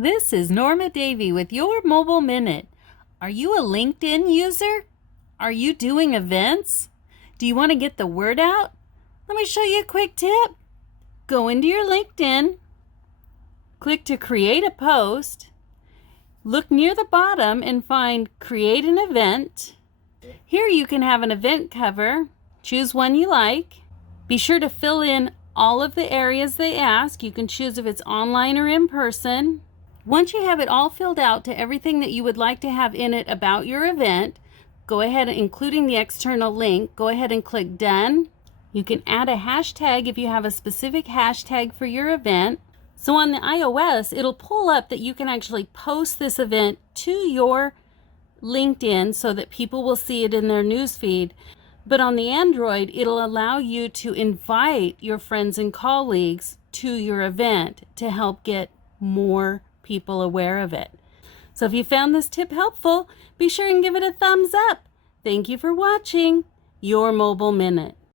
This is Norma Davey with your Mobile Minute. Are you a LinkedIn user? Are you doing events? Do you want to get the word out? Let me show you a quick tip. Go into your LinkedIn, click to create a post, look near the bottom and find create an event. Here you can have an event cover. Choose one you like. Be sure to fill in all of the areas they ask. You can choose if it's online or in person. Once you have it all filled out to everything that you would like to have in it about your event, go ahead, including the external link, go ahead and click Done. You can add a hashtag if you have a specific hashtag for your event. So on the iOS, it'll pull up that you can actually post this event to your LinkedIn so that people will see it in their newsfeed. But on the Android, it'll allow you to invite your friends and colleagues to your event to help get more people aware of it. So if you found this tip helpful, be sure and give it a thumbs up. Thank you for watching Your Mobile Minute.